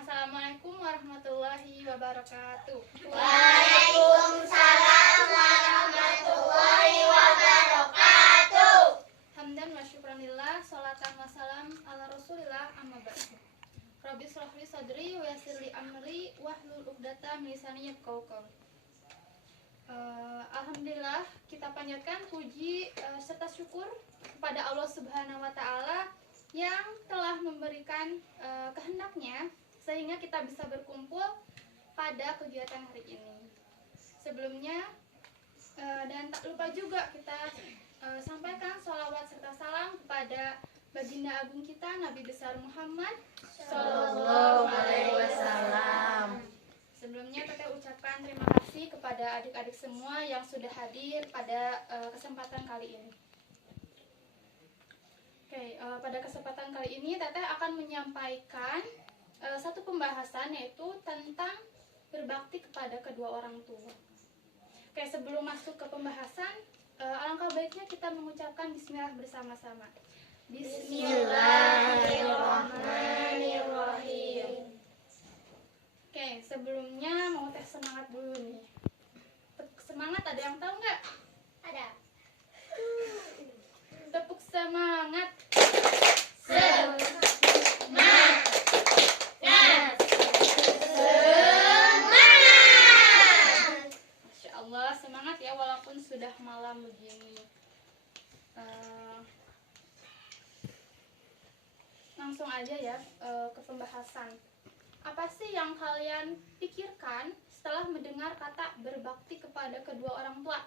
Assalamualaikum warahmatullahi wabarakatuh. Waalaikumsalam warahmatullahi wabarakatuh. Hamdan wa syukranillah, sholatan wa salam ala rasulillah, amma ba'du. Rabbi shrah li sadri wa yassir li amri wahlul 'uqdatam min lisani yafqahu qawli. Alhamdulillah, kita panjatkan puji serta syukur kepada Allah Subhanahu wa taala yang telah memberikan kehendaknya sehingga kita bisa berkumpul pada kegiatan hari ini. Sebelumnya dan tak lupa juga kita sampaikan sholawat serta salam kepada baginda agung kita Nabi besar Muhammad Sallallahu Alaihi Wasallam. Sebelumnya kita ucapkan terima kasih kepada adik-adik semua yang sudah hadir pada kesempatan kali ini. Pada kesempatan kali ini Teteh akan menyampaikan satu pembahasan, yaitu tentang berbakti kepada kedua orang tua. Sebelum masuk ke pembahasan, alangkah baiknya kita mengucapkan bismillah bersama-sama. Bismillahirrahmanirrahim. Sebelumnya mau tes semangat dulu nih. Semangat ada yang tahu nggak? Ada. Tepuk semangat. Masya Allah, semangat ya walaupun sudah malam begini. Langsung aja ya ke pembahasan. Apa sih yang kalian pikirkan setelah mendengar kata berbakti kepada kedua orang tua?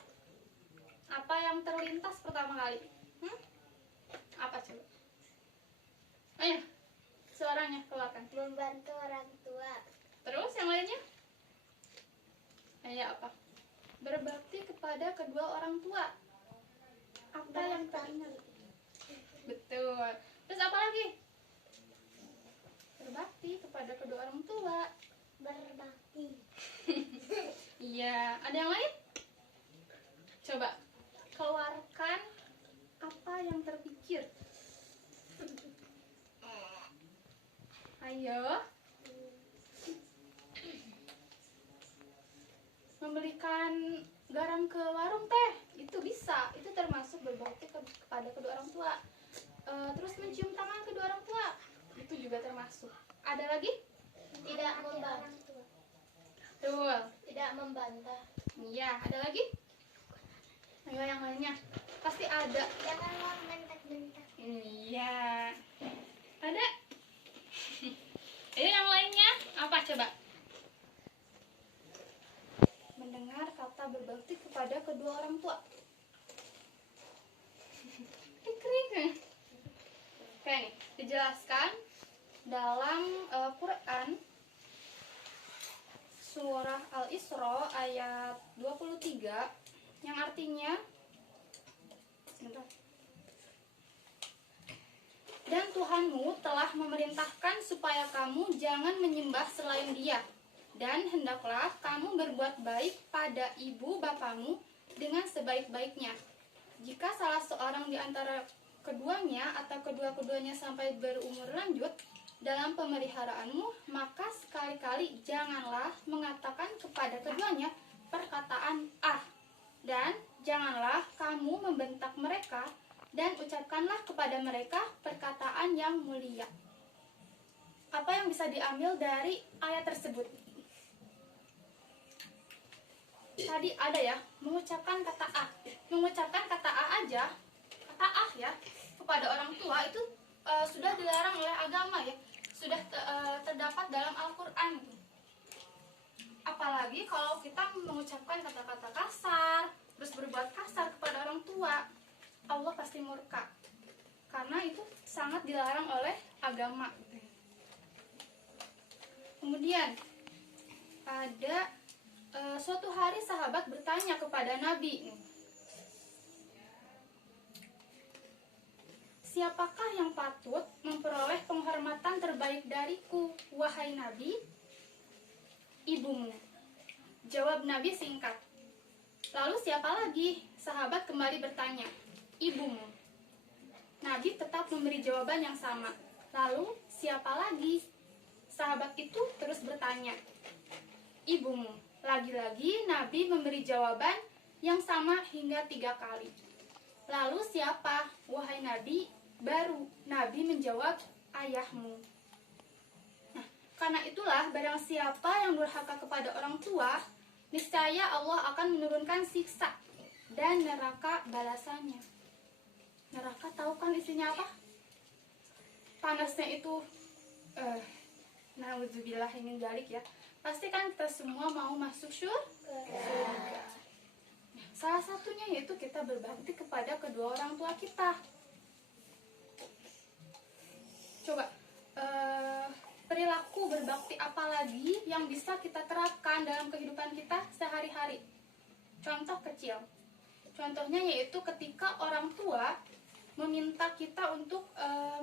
Apa yang terlintas pertama kali? Apa coba? Ayo, suaranya keluarkan. Membantu orang tua. Terus yang lainnya? Ayo apa? Berbakti kepada kedua orang tua. Apa yang teringat? Betul. Terus apa lagi? Berbakti kepada kedua orang tua. Berbakti. Iya, ada yang lain? Coba keluarkan apa yang terpikir. Ayo. Membelikan garam ke warung teh, itu bisa, itu termasuk berbakti kepada kedua orang tua. Terus mencium tangan kedua orang tua, itu juga termasuk. Ada lagi? Tidak membantu. Betul. Tidak membantah. Iya, ada lagi? Ayo yang lainnya, pasti ada. Janganlah bentak-bentak. Iya. Ada? Ayo yang lainnya, apa coba? Mendengar kata berbakti kepada kedua orang tua. Kering. Oke, nih, dijelaskan dalam Quran surah Al-Isra ayat 23 yang artinya dan Tuhanmu telah memerintahkan supaya kamu jangan menyembah selain Dia, dan hendaklah kamu berbuat baik pada ibu bapamu dengan sebaik-baiknya. Jika salah seorang di antara keduanya atau kedua-keduanya sampai berumur lanjut dalam pemeliharaanmu, maka sekali-kali janganlah mengatakan kepada keduanya perkataan "ah", dan janganlah kamu membentak mereka, dan ucapkanlah kepada mereka perkataan yang mulia. Apa yang bisa diambil dari ayat tersebut? Tadi ada ya, mengucapkan kata "ah". Mengucapkan kata "ah" aja, kata "ah" ya, kepada orang tua itu sudah dilarang oleh agama ya, sudah terdapat dalam Al-Quran. Apalagi kalau kita mengucapkan kata-kata kasar, terus berbuat kasar kepada orang tua, Allah pasti murka, karena itu sangat dilarang oleh agama. Kemudian ada suatu hari sahabat bertanya kepada Nabi, siapakah yang patut memperoleh penghormatan terbaik dariku, wahai Nabi? Ibumu. Jawab Nabi singkat. Lalu siapa lagi? Sahabat kembali bertanya. Ibumu. Nabi tetap memberi jawaban yang sama. Lalu siapa lagi? Sahabat itu terus bertanya, ibumu. Lagi-lagi Nabi memberi jawaban yang sama hingga 3 kali. Lalu siapa, wahai Nabi? Baru Nabi menjawab, ayahmu. Nah, karena itulah barang siapa yang durhaka kepada orang tua, niscaya Allah akan menurunkan siksa dan neraka balasannya. Neraka tahu kan isinya apa? Panasnya itu nauzubillah min dzalik ya. Pasti kan kita semua mau masuk surga. Nah, salah satunya yaitu kita berbakti kepada kedua orang tua kita. Coba perilaku berbakti apa lagi yang bisa kita terapkan dalam kehidupan kita sehari-hari? Contoh kecil. Contohnya yaitu ketika orang tua meminta kita untuk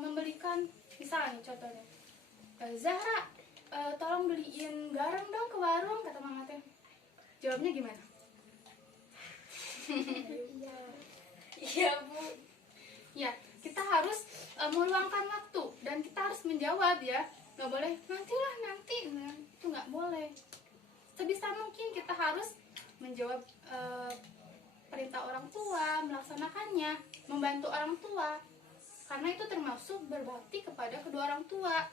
membelikan, misalnya contohnya, Zahra, tolong beliin garam dong ke warung, kata mama teh. Jawabnya gimana? Iya Bu. Ya, kita harus meluangkan waktu dan kita harus menjawab ya. Nggak boleh nantilah nanti, nah, itu nggak boleh. Sebisa mungkin kita harus menjawab perintah orang tua, melaksanakannya, membantu orang tua, karena itu termasuk berbakti kepada kedua orang tua.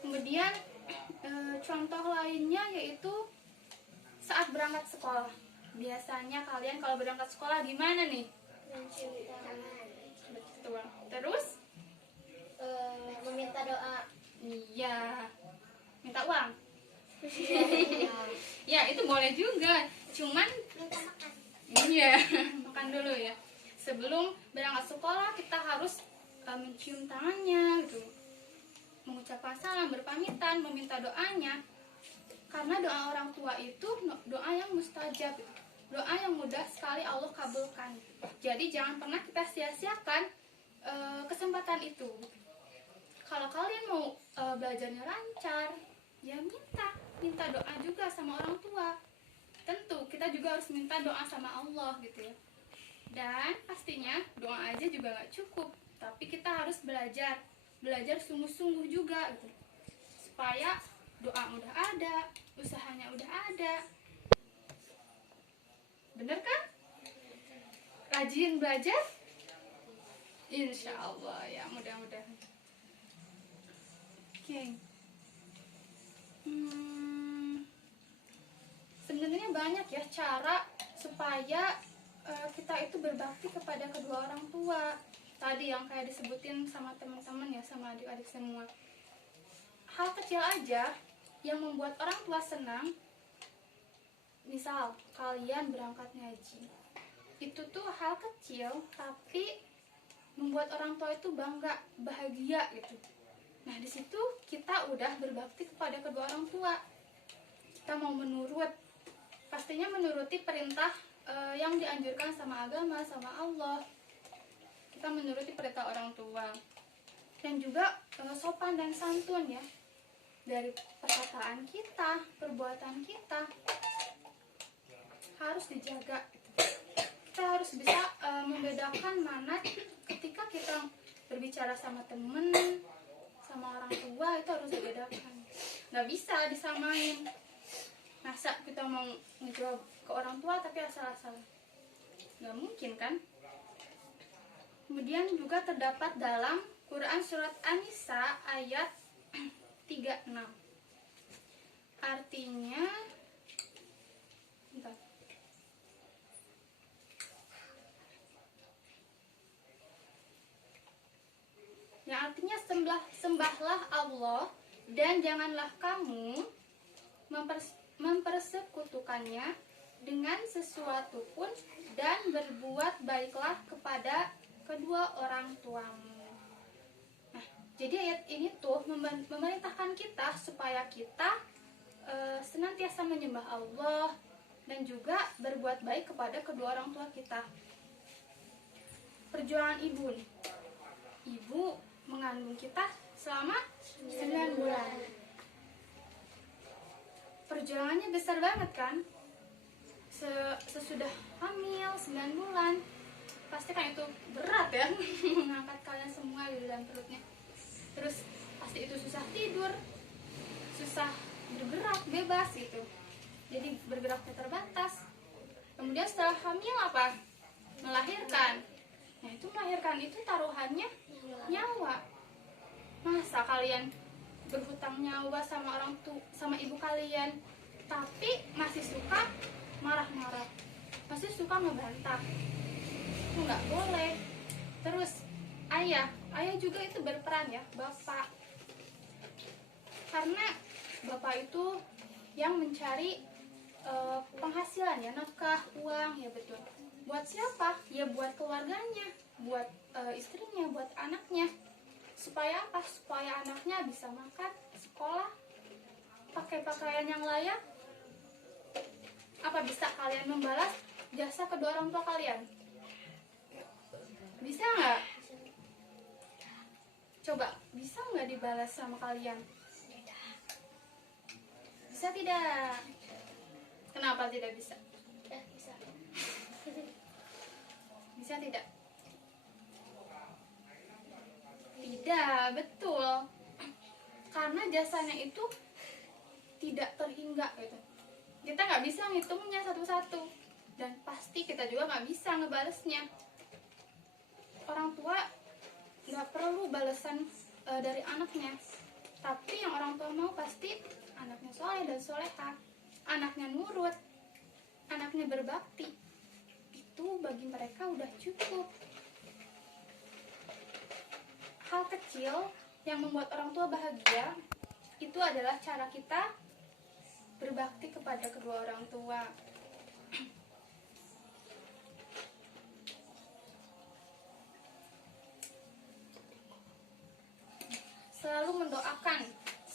Kemudian contoh lainnya yaitu saat berangkat sekolah. Biasanya kalian kalau berangkat sekolah gimana nih? Terus Meminta doa. iya, minta uang. Ya itu boleh juga, cuman Minta makan. iya makan dulu ya. Sebelum berangkat sekolah kita harus mencium tangannya gitu, mengucapkan salam, berpamitan, meminta doanya. Karena doa orang tua itu doa yang mustajab, doa yang mudah sekali Allah kabulkan. Jadi jangan pernah kita sia-siakan kesempatan itu. Kalau kalian mau belajarnya lancar, ya minta doa juga sama orang tua. Tentu kita juga harus minta doa sama Allah gitu ya. Dan pastinya doa aja juga gak cukup, tapi kita harus belajar sungguh-sungguh juga gitu, supaya doa udah ada, usahanya udah ada. Bener kan? Rajin belajar? Insya Allah ya, mudah-mudahan. Oke. Sebenarnya banyak ya cara supaya kita itu berbakti kepada kedua orang tua. Tadi yang kayak disebutin sama teman-teman ya, sama adik-adik semua. Hal kecil aja yang membuat orang tua senang. Misal kalian berangkat ngaji, itu tuh hal kecil tapi membuat orang tua itu bangga, bahagia gitu. Nah di situ kita udah berbakti kepada kedua orang tua. Kita mau menurut, pastinya menuruti perintah yang dianjurkan sama agama, sama Allah. Kita menuruti perintah orang tua. Dan juga sopan dan santun ya, dari perkataan kita, perbuatan kita harus dijaga. Kita harus bisa membedakan mana ketika kita berbicara sama temen, sama orang tua, itu harus dibedakan. Nggak bisa disamain. Masa kita mau ngejawab ke orang tua tapi asal-asal, nggak mungkin kan. Kemudian juga terdapat dalam Quran surat An-Nisa ayat 36. Artinya bentar. Yang artinya sembahlah Allah dan janganlah kamu mempersekutukannya dengan sesuatu pun, dan berbuat baiklah kepada kedua orang tuamu. Nah, jadi ayat ini tuh memerintahkan kita supaya kita senantiasa menyembah Allah dan juga berbuat baik kepada kedua orang tua kita. Perjuangan ibu nih. Ibu mengandung kita selama 9 bulan. Perjuangannya besar banget kan? Sesudah hamil 9 bulan, pasti kan itu berat ya mengangkat kalian semua di dalam perutnya. Terus pasti itu susah tidur, susah bergerak bebas gitu, jadi bergeraknya terbatas. Kemudian setelah hamil apa? Melahirkan. Nah itu melahirkan itu taruhannya nyawa. Masa kalian berhutang nyawa sama sama ibu kalian, tapi masih suka marah-marah, masih suka ngebantah? Itu nggak boleh. Terus ayah juga itu berperan ya, bapak. Karena bapak itu yang mencari penghasilan ya, nafkah, uang ya, betul. Buat siapa? Ya buat keluarganya, buat istrinya, buat anaknya. Supaya apa? Supaya anaknya bisa makan, sekolah, pakai pakaian yang layak. Apa bisa kalian membalas jasa kedua orang tua kalian? Bisa nggak? Coba, bisa nggak dibalas sama kalian? Bisa tidak? Kenapa tidak bisa? Bisa. Bisa tidak? Tidak, betul. Karena jasanya itu tidak terhingga gitu. Kita nggak bisa ngitungnya satu-satu, dan pasti kita juga nggak bisa ngebalesnya. Orang tua nggak perlu balasan dari anaknya, tapi yang orang tua mau pasti anaknya soleh dan soleha, anaknya nurut, anaknya berbakti. Itu bagi mereka udah cukup. Hal kecil yang membuat orang tua bahagia itu adalah cara kita berbakti kepada kedua orang tua.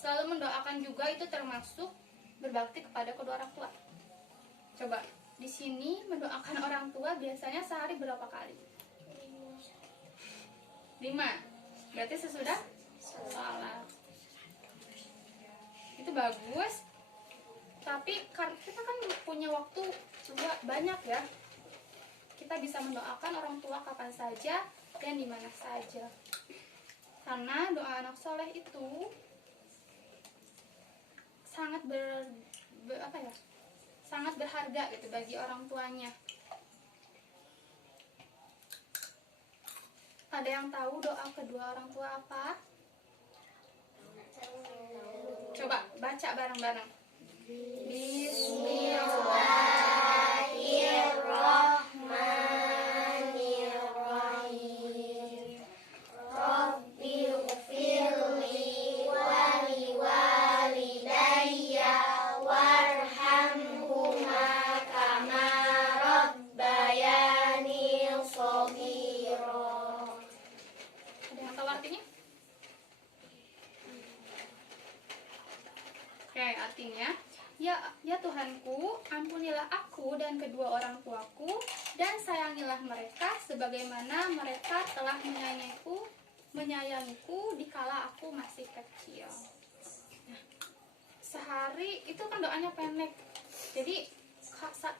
Selalu mendoakan juga itu termasuk berbakti kepada kedua orang tua. Coba di sini mendoakan orang tua biasanya sehari berapa kali? 5. Berarti sesudah sholat. Itu bagus. Tapi kita kan punya waktu juga banyak ya. Kita bisa mendoakan orang tua kapan saja dan di mana saja. Karena doa anak soleh itu sangat sangat berharga gitu bagi orang tuanya. Ada yang tahu doa kedua orang tua apa? Coba baca bareng-bareng. Bismillahirrahmanirrahim. Rabbighfirli wa liwalidayya warhamhuma kama rabbayani shaghira. Ada yang tahu artinya? Oke, artinya ya Tuhanku, ampunilah aku dan kedua orang tuaku, dan sayangilah mereka sebagaimana mereka telah menyayangiku dikala aku masih kecil. Nah, sehari itu kan doanya pendek, jadi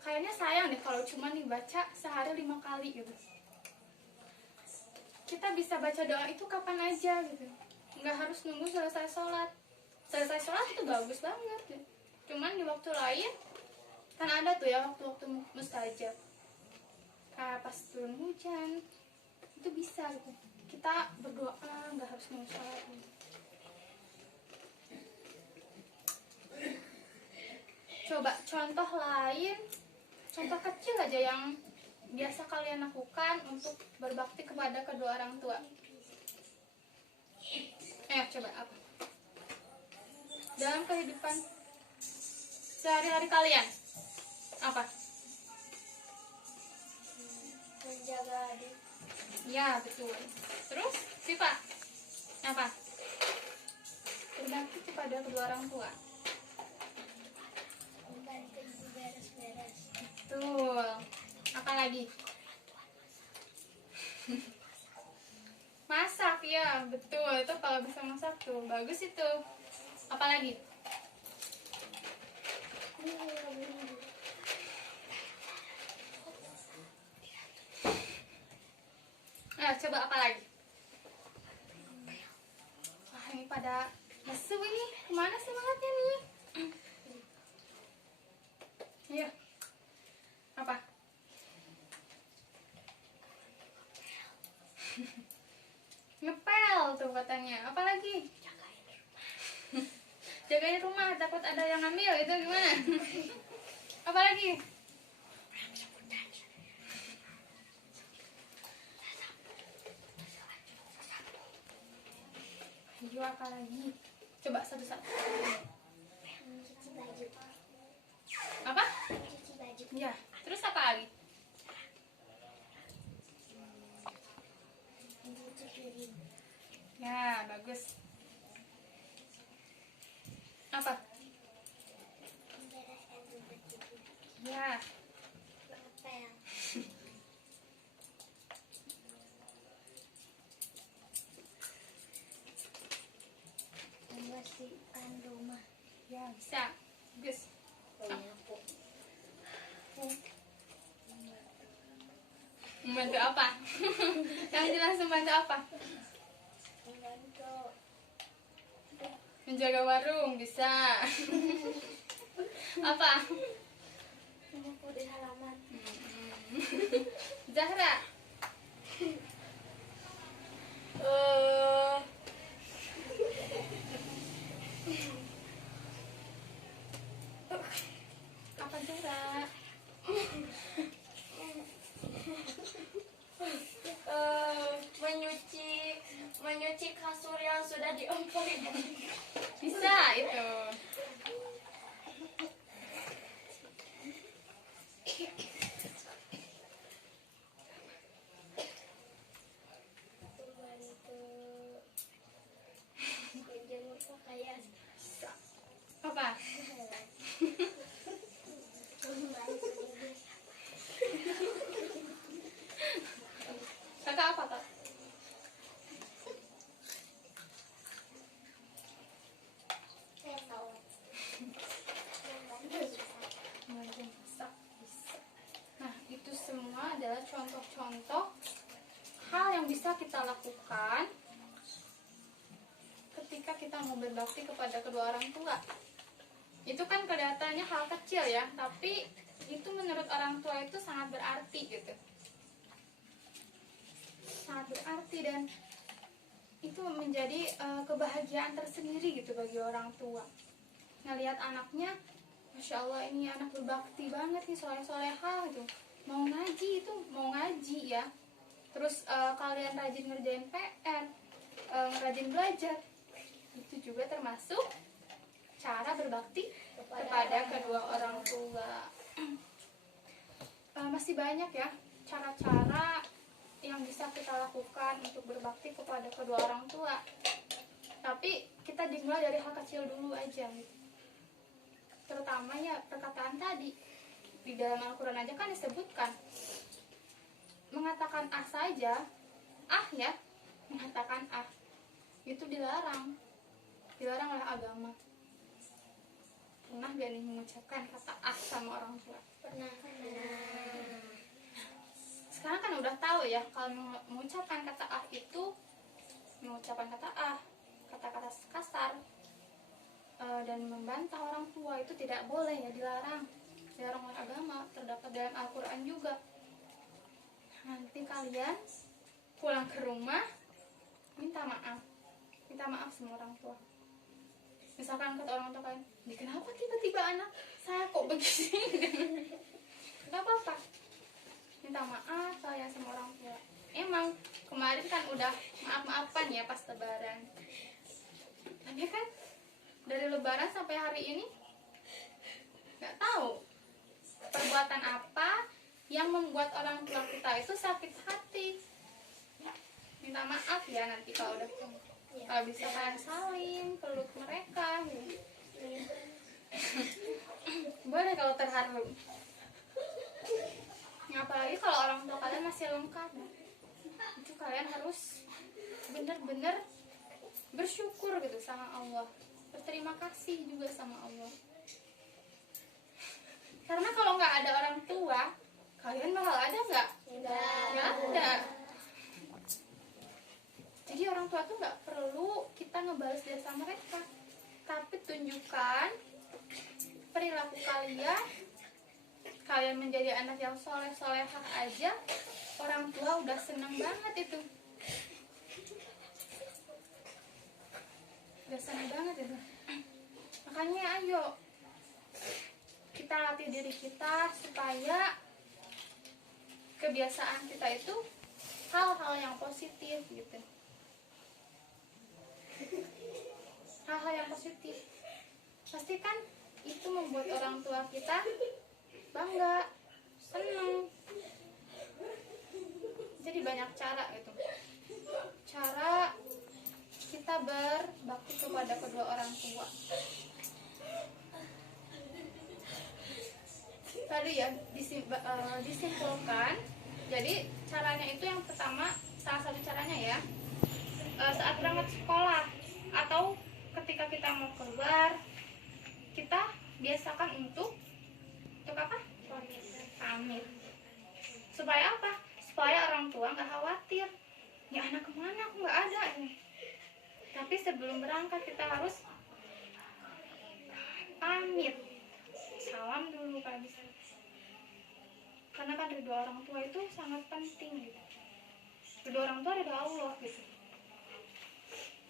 kayaknya sayang deh kalau cuma dibaca sehari 5 kali gitu. Kita bisa baca doa itu kapan aja gitu, nggak harus nunggu selesai sholat. Selesai sholat itu bagus banget gitu. Cuman di waktu lain kan ada tuh ya waktu-waktu mustajab, pas turun hujan itu bisa gitu. Kita berdoa nggak harus nunggu sholat gitu. Coba contoh lain, contoh kecil aja yang biasa kalian lakukan untuk berbakti kepada kedua orang tua. Coba apa? Dalam kehidupan sehari-hari kalian apa? Menjaga adik. Ya betul. Terus Siva apa? Berbakti kepada kedua orang tua. Membantu ibu beres-beres. Betul. Apa lagi? Masak ya, betul. Itu kalau bisa masak tuh bagus itu. Apa lagi? Coba apa lagi? Wah, ini pada Lesu ini, kemana semangatnya nih? Ayo. Apa? Ngepel tuh katanya. Apa lagi? Jagain rumah, takut ada yang ngambil. Itu gimana? Apa lagi? Ayo, apa lagi? Coba satu-satu. Mencuci baju. Apa? Mencuci baju. Ya, terus apa lagi? Mencuci piring. Ya, bagus. Apa? Membereskan tempat tidur. Ya, Ngepel. Membersihkan rumah. ya bisa. Bagus. Menyapu. Membantu apa? Yang jelas membantu apa? Membantu Menjaga warung, bisa. Apa? menyapu di halaman. Zahra. Apa Zahra? Menyuci kasur yang sudah diempuk. Bisa itu. Membantu menjemur pakaian. Apa? Membantu Kakak apa, Kak? saya tahu. Membantu masak. Masak, bisa. Nah, itu semua adalah contoh-contoh hal yang bisa kita lakukan ketika kita mau berbakti kepada kedua orang tua. Itu kan kelihatannya hal kecil ya, tapi itu menurut orang tua itu sangat berarti gitu. Sangat berarti dan itu menjadi kebahagiaan tersendiri gitu bagi orang tua. Ngelihat anaknya, Masya Allah ini anak berbakti banget nih, soleh-soleha gitu. Mau ngaji itu, mau ngaji ya. Terus kalian rajin ngerjain PR, rajin belajar. Itu juga termasuk cara berbakti kepada kedua orang tua. Masih banyak ya cara-cara yang bisa kita lakukan untuk berbakti kepada kedua orang tua. Tapi kita dimulai dari hal kecil dulu aja gitu. Terutama ya perkataan tadi. Di dalam Al-Quran aja kan disebutkan mengatakan ah saja, ah ya, mengatakan ah itu dilarang oleh agama. Pernah gak nih mengucapkan kata ah sama orang tua? Pernah. Sekarang kan udah tahu ya kalau mengucapkan kata ah itu, mengucapkan kata ah, kata-kata kasar dan membantah orang tua itu tidak boleh ya, dilarang oleh agama, terdapat dalam Al-Quran juga. Nanti kalian pulang ke rumah minta maaf sama orang tua. Misalkan kata orang tua kalian, kenapa tiba-tiba anak saya kok begini? Gak apa-apa, minta maaf saya sama orang tua. Emang kemarin kan udah maaf-maafan ya pas lebaran, tapi kan dari lebaran sampai hari ini nggak tahu perbuatan apa yang membuat orang tua kita itu sakit hati. Minta maaf ya nanti kalau udah kalau bisa kalian salim, peluk mereka gitu. Boleh kalau terharu. Apalagi kalau orang tua kalian masih lengkap, itu kalian harus benar-benar bersyukur gitu sama Allah, berterima kasih juga sama Allah. Karena kalau nggak ada orang tua, kalian bakal ada nggak? Nggak ada. Jadi orang tua tuh nggak perlu kita ngebales jasa mereka. tunjukkan perilaku kalian. Kalian menjadi anak yang soleh-solehah aja, orang tua udah seneng banget itu. Udah seneng banget itu. Makanya ayo kita latih diri kita supaya kebiasaan kita itu hal-hal yang positif gitu. Hal-hal yang positif pastikan itu membuat orang tua kita bangga, seneng. Jadi banyak cara gitu, cara kita berbakti kepada kedua orang tua. Tadi ya disimpulkan. Jadi caranya itu yang pertama, salah satu caranya ya, saat berangkat sekolah atau ketika kita mau keluar, kita biasakan untuk apa? Pamit. Supaya apa? Supaya orang tua nggak khawatir. Ya anak kemana? Aku nggak ada ini. Tapi sebelum berangkat kita harus pamit. Salam dulu kalau bisa. Karena kan ridho orang tua itu sangat penting gitu. Ridho orang tua ridho Allah gitu.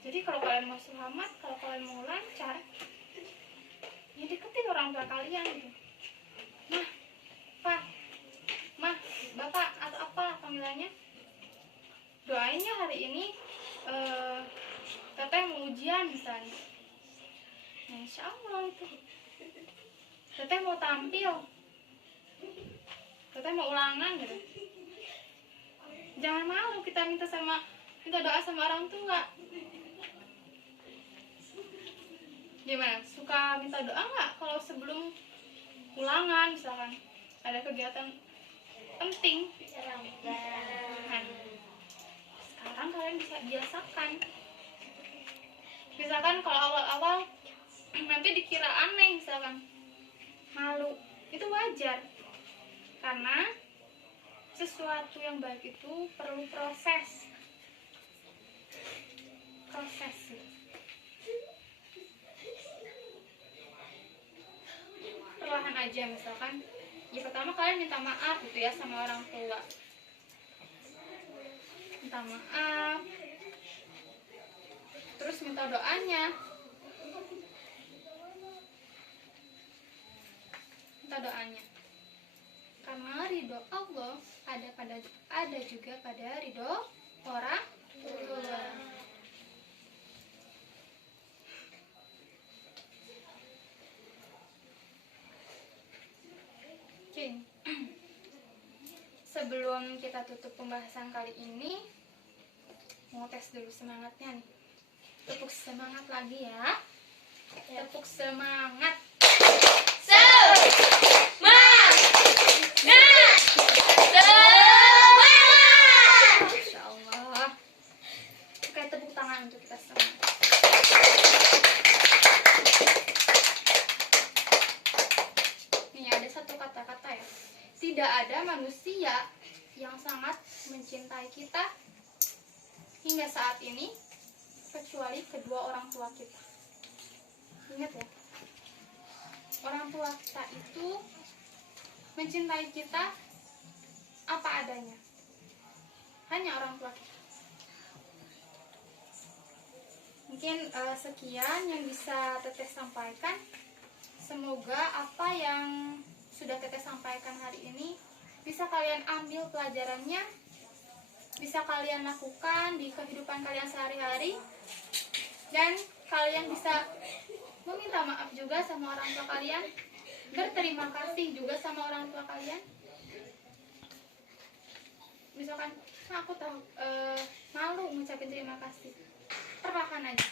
Jadi kalau kalian mau selamat, kalau kalian mau lancar, ya deketin orang tua kalian gitu. Mah, Pak, Mah, Bapak atau apalah panggilannya, doain ya hari ini Teteh mau ujian misalnya. Nah, insya Allah itu Teteh mau tampil, Teteh mau ulangan gitu. Jangan malu kita minta doa sama orang tua. Gimana? Suka minta doa nggak kalau sebelum ulangan misalkan ada kegiatan penting? Nah, sekarang kalian bisa biasakan. Misalkan kalau awal-awal nanti dikira aneh, misalkan malu, itu wajar. Karena sesuatu yang baik itu perlu proses. Perlahan aja, misalkan ya pertama kalian minta maaf gitu ya sama orang tua. Minta maaf, terus minta doanya. Karena ridho Allah ada juga pada ridho orang tua. Oke. Sebelum kita tutup pembahasan kali ini, mau tes dulu semangatnya nih. Tepuk semangat lagi ya. Tepuk semangat. Masya Allah. Oke, tepuk tangan untuk kita semua. Nih ada satu kata-kata ya. Tidak ada manusia yang sangat mencintai kita hingga saat ini kecuali kedua orang tua kita. Ingat ya, orang tua kita itu mencintai kita apa adanya. Hanya orang tua kita. Mungkin sekian yang bisa Teteh sampaikan. Semoga apa yang sudah Teteh sampaikan hari ini bisa kalian ambil pelajarannya, bisa kalian lakukan di kehidupan kalian sehari-hari, dan kalian bisa meminta maaf juga sama orang tua kalian, berterima kasih juga sama orang tua kalian. Misalkan, aku tahu malu ngucapin terima kasih, perlahan aja.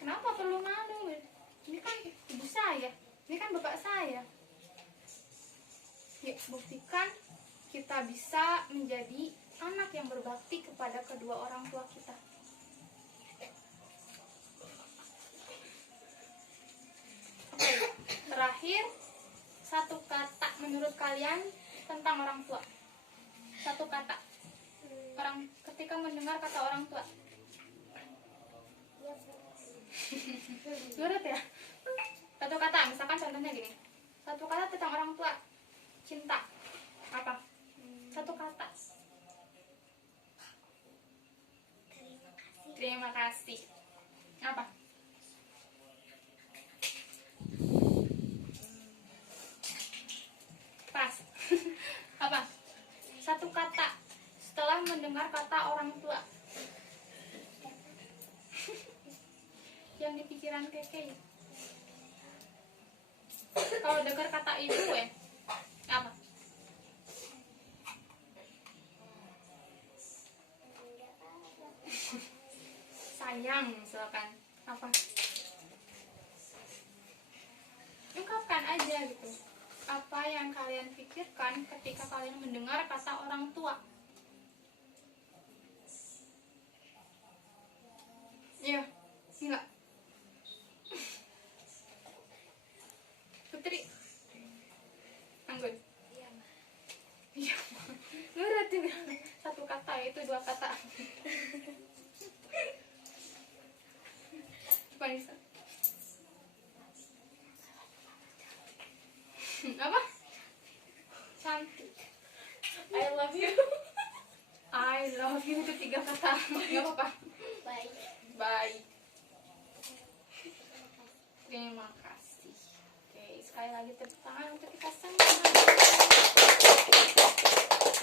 Kenapa perlu malu? Ini kan ibu saya, ini kan bapak saya. Ya, buktikan kita bisa menjadi anak yang berbakti kepada kedua orang tua kita. Oke, terakhir, satu kata menurut kalian tentang orang tua. Satu kata. Ketika mendengar kata orang tua. Satu kata tentang orang tua. Cinta. Apa? Satu kata. Terima kasih. Apa? Pas. Apa? Satu kata setelah mendengar kata orang tua. Yang di pikiran Keke. Kalau dengar kata ibu apa? Sayang misalkan. Apa? Ungkapkan aja gitu. Apa yang kalian pikirkan ketika kalian mendengar kata orang tua? Iya, enggak. Putri, Anggun. Iya, nurut juga. Satu kata itu dua kata. Coba bisa. Apa? Cantik. I love you. I love you itu 3 kata. Gak apa-apa. Baik. Bye. Terima kasih. Oke, sekali lagi tepuk tangan untuk kita semua.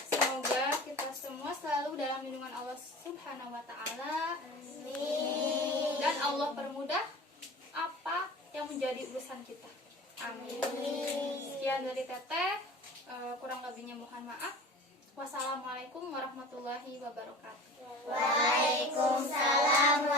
Semoga kita semua selalu dalam lindungan Allah Subhanahu wa taala. Amin. Dan Allah permudah apa yang menjadi urusan kita. Amin. Sekian dari Teteh. Kurang lebihnya mohon maaf. Wassalamualaikum warahmatullahi wabarakatuh. Waalaikumsalam